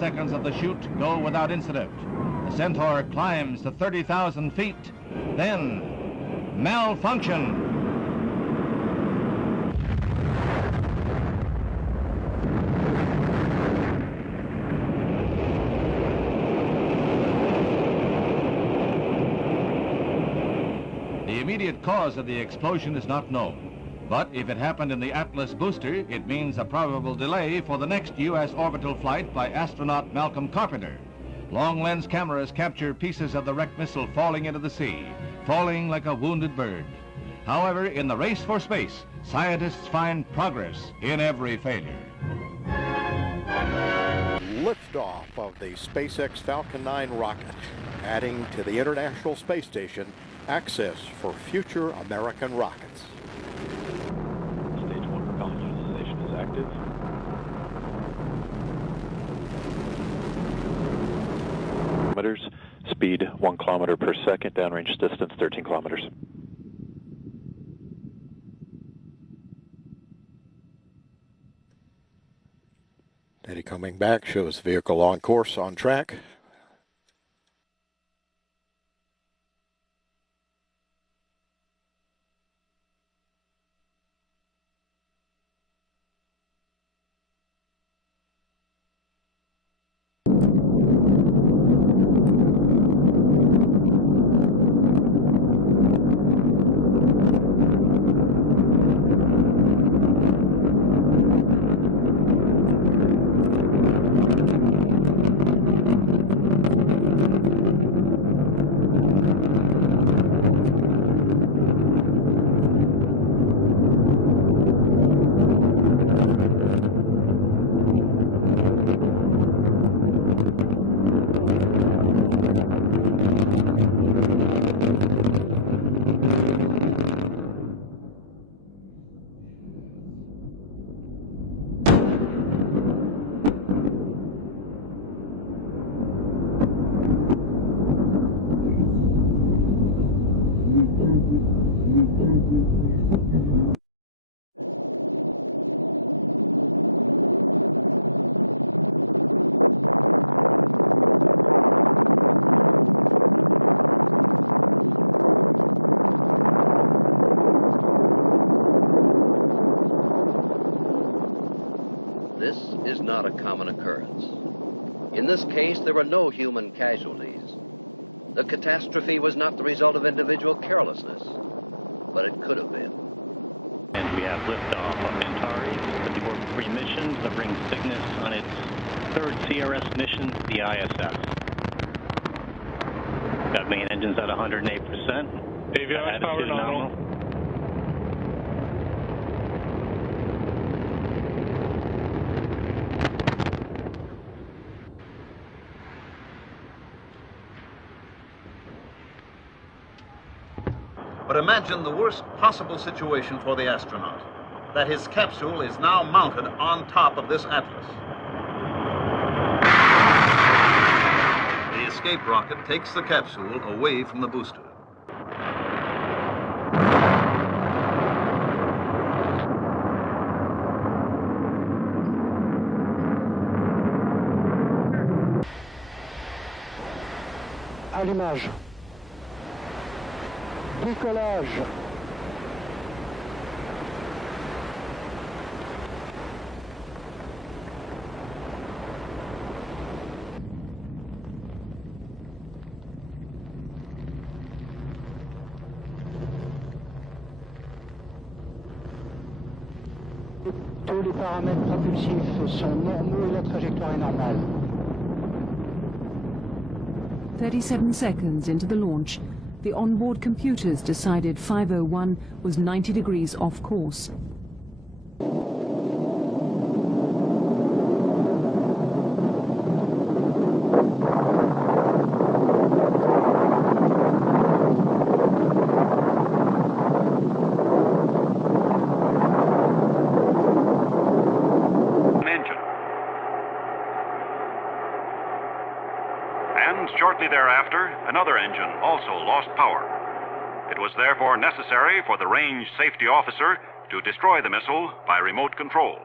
seconds of the chute go without incident. The Centaur climbs to 30,000 feet. Then, malfunction. The immediate cause of the explosion is not known. But if it happened in the Atlas booster, it means a probable delay for the next U.S. orbital flight by astronaut Malcolm Carpenter. Long-lens cameras capture pieces of the wrecked missile falling into the sea, falling like a wounded bird. However, in the race for space, scientists find progress in every failure. Liftoff of the SpaceX Falcon 9 rocket, adding to the International Space Station access for future American rockets. Stage 1 propellant ionization is active. Speed 1 kilometer per second, downrange distance 13 kilometers. Data coming back shows vehicle on course, on track. This is not a common occurrence. In this case, there were no human casualties. The catastrophe was not the result of individual carelessness, but it could have been. And we have liftoff of Antares, the orbit-free mission that brings Cygnus on its third CRS mission to the ISS. Got main engines at 108%. Avionics power nominal. But imagine the worst possible situation for the astronaut, that his capsule is now mounted on top of this Atlas. The escape rocket takes the capsule away from the booster. Allumage. Décollage. Tous les paramètres propulsifs sont normaux et la trajectoire est normale. 37 seconds into the launch, the onboard computers decided 501 was 90 degrees off course. Shortly thereafter, another engine also lost power. It was therefore necessary for the range safety officer to destroy the missile by remote control.